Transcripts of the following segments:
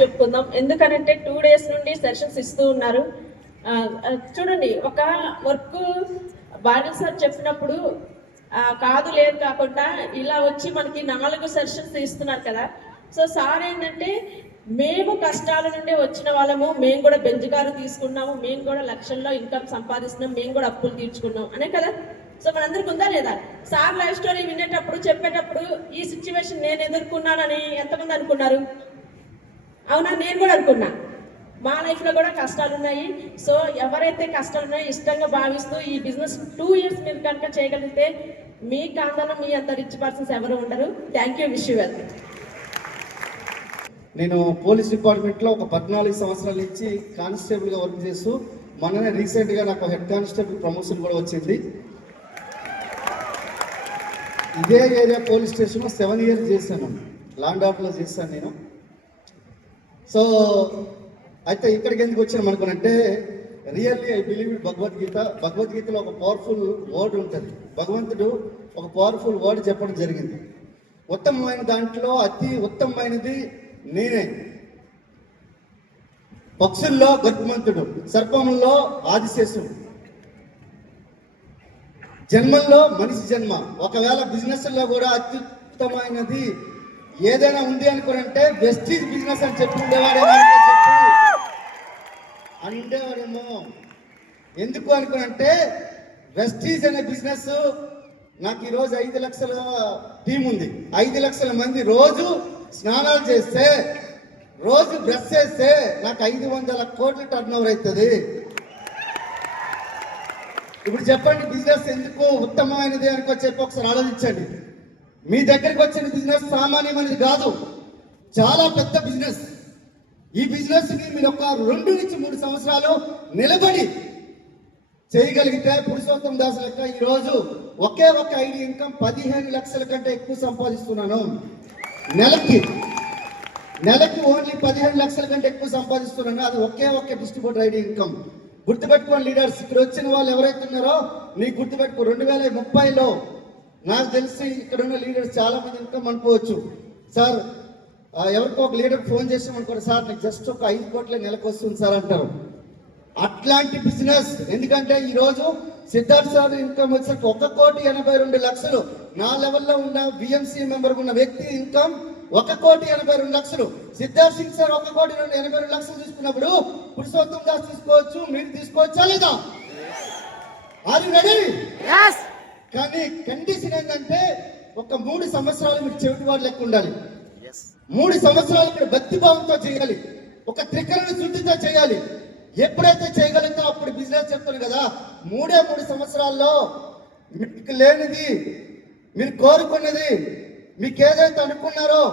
చెప్పుకుందాం. ఎందుకనంటే 2 days నుండి సెషన్స్ ఇస్తూ ఉన్నారు. చూడండి, ఒక వర్క్ బాలు సార్ చెప్పినప్పుడు కాదు లేదు కాకుండా ఇలా వచ్చి మనకి 4 సెషన్స్ ఇస్తున్నారు కదా. సో సార్ ఏంటంటే మేము కష్టాల నుండి వచ్చిన వాళ్ళము, మేము కూడా బెంజుకారు తీసుకున్నాము, మేము కూడా లక్షల్లో ఇన్కమ్ సంపాదిస్తున్నాం, మేము కూడా అప్పులు తీర్చుకున్నాం అనే కదా. సో మనందరికి ఉందా లేదా? సార్ లైఫ్ స్టోరీ వినేటప్పుడు చెప్పేటప్పుడు ఈ సిచ్యువేషన్ నేను ఎదుర్కొన్నానని ఎంతమంది అనుకున్నారు? అవునా? నేను కూడా అనుకున్నా. మా లైఫ్లో కూడా కష్టాలు ఉన్నాయి. సో ఎవరైతే కష్టాలు ఉన్నాయో ఇష్టంగా భావిస్తూ ఈ బిజినెస్ 2 years మీరు కనుక చేయగలిగితే మీ కాందనం మీ అంత రిచ్ పర్సన్స్ ఎవరు ఉండరు. Thank you, wish you well. నేను పోలీస్ డిపార్ట్మెంట్లో ఒక 14 సంవత్సరాల నుంచి కానిస్టేబుల్గా వర్క్ చేస్తూ మొన్ననే రీసెంట్గా నాకు హెడ్ కానిస్టేబుల్ ప్రమోషన్ కూడా వచ్చింది. ఇదే ఏరియా పోలీస్ స్టేషన్లో 7 years చేశాను, లాండ్ ఆర్డర్లో చేశాను నేను. సో అయితే ఇక్కడికి ఎందుకు వచ్చాను అనుకున్నంటే, రియల్లీ ఐ బిలీవ్ భగవద్గీతలో ఒక పవర్ఫుల్ వర్డ్ ఉంటుంది. భగవంతుడు ఒక పవర్ఫుల్ వర్డ్ చెప్పడం జరిగింది. ఉత్తమమైన దాంట్లో అతి ఉత్తమమైనది నేనే. పక్షుల్లో గర్భమంతుడు, సర్పంలో ఆదిశేషుడు, జన్మల్లో మనిషి జన్మ. ఒకవేళ బిజినెస్లో కూడా అత్యుత్తమైనది ఏదైనా ఉంది అనుకోనంటే వెస్టీజ్ బిజినెస్ అని చెప్పి ఉండేవాడేమో. ఎందుకు అనుకోనంటే వెస్టీజ్ అనే బిజినెస్ నాకు ఈరోజు 5 లక్షల టీం ఉంది. 5 లక్షల మంది రోజు స్నానాలు చేస్తే, రోజు బ్రష్ చేస్తే నాకు 500 కోట్ల టర్నోవర్ అవుతుంది. ఇప్పుడు చెప్పండి, బిజినెస్ ఎందుకు ఉత్తమమైనది అనుకో చెప్పి ఒకసారి ఆలోచించండి. మీ దగ్గరికి వచ్చిన బిజినెస్ సామాన్యమైనది కాదు, చాలా పెద్ద బిజినెస్. ఈ బిజినెస్ని మీరు ఒక 2 నుంచి 3 సంవత్సరాలు నిలబడి చేయగలిగితే పురుషోత్తం దాస్ లెక్క ఈరోజు ఒకే ఒక ఐడి ఇన్కమ్ 15 లక్షల కంటే ఎక్కువ సంపాదిస్తున్నాను. నెలకి ఓన్లీ 15 లక్షల కంటే ఎక్కువ సంపాదిస్తున్నాను. అది ఒకే ఒక డిస్ట్రిబ్యూటర్ ఐడి ఇన్కమ్. గుర్తుపెట్టుకోండి లీడర్స్, ఇక్కడ వచ్చిన వాళ్ళు ఎవరైతే ఉన్నారో నీకు గుర్తుపెట్టుకో, 2030లో నాకు తెలిసి ఇక్కడ ఉన్న లీడర్స్ చాలా మంది ఇన్కమ్ అనుకోవచ్చు. సార్ ఎవరికో ఒక లీడర్ ఫోన్ చేసామనుకోండి, సార్ నాకు జస్ట్ ఒక 5 కోట్ల నెలకు వస్తుంది సార్ అంటారు. అట్లాంటి బిజినెస్. ఎందుకంటే ఈరోజు సిద్ధార్థ్ సార్ ఇన్కమ్ వచ్చేసరికి 1,82,00,000. నా లెవెల్లో ఉన్న బిఎంసీ మెంబర్ ఉన్న వ్యక్తి ఇన్కమ్ 1,82,00,000. సిద్ధార్థ్ సింగ్ సార్ 1,82,00,000 తీసుకున్నప్పుడు పురుషోత్తం దాస్ తీసుకోవచ్చు, మీరు తీసుకోవచ్చా లేదా? Are you ready? కానీ కండిషన్ ఏంటంటే ఒక 3 సంవత్సరాలు మీరు చెవిటి వాడు లెక్క ఉండాలి. 3 సంవత్సరాలు మీరు భక్తిభావంతో చేయాలి, ఒక త్రికరణ శుద్ధితో చేయాలి. ఎప్పుడైతే చేయగలిగితే అప్పుడు బిజినెస్ చెప్తారు కదా. 3 సంవత్సరాల్లో మీకు లేనిది, మీరు కోరుకున్నది, మీకు ఏదైతే అనుకున్నారో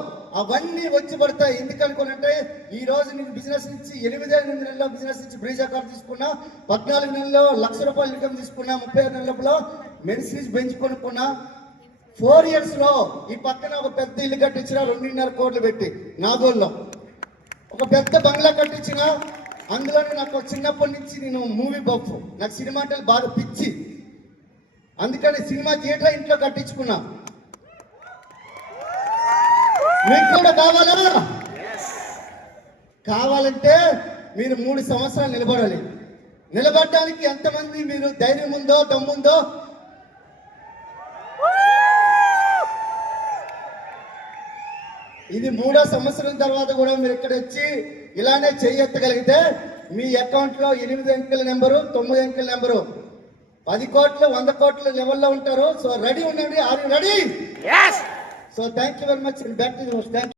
అవన్నీ వచ్చి పడతాయి. ఎందుకు అనుకున్నంటే ఈ రోజు నేను బిజినెస్ నుంచి 8 నెలల్లో బిజినెస్ నుంచి బ్రీజా కార్ తీసుకున్నా, 14 నెలల్లో ₹1,00,000 ఇన్కమ్ తీసుకున్నా, 36 నెలల్లో మెడిసిన్స్ బెంచ్ కొనుక్కున్నా, 4 years లో ఈ పక్కన ఒక పెద్ద ఇల్లు కట్టించిన 2.5 కోట్లు పెట్టి నాగోల్లో ఒక పెద్ద బంగ్లా కట్టించిన. అందులోనే నాకు చిన్నప్పటి నుంచి నేను మూవీ బఫ్, నాకు సినిమా అంటే బాగా పిచ్చి. అందుకని సినిమా థియేటర్ ఇంట్లో కట్టించుకున్నా. మీకు కూడా కావాలంటే మీరు 3 సంవత్సరాలు నిలబడాలి. నిలబడడానికి ఎంతమంది మీరు ధైర్యం ఉందో, దమ్ముందో? ఇది 3వ సంవత్సరం తర్వాత కూడా మీరు ఇక్కడ వచ్చి ఇలానే చేయెత్తగలిగితే మీ అకౌంట్లో 8 అంకెల నెంబరు, 9 అంకెల నెంబరు, 10 కోట్లు, 100 కోట్ల లెవెల్లో ఉంటారు. సో రెడీ ఉండండి. Are you ready? So thank you very much. Back to the host.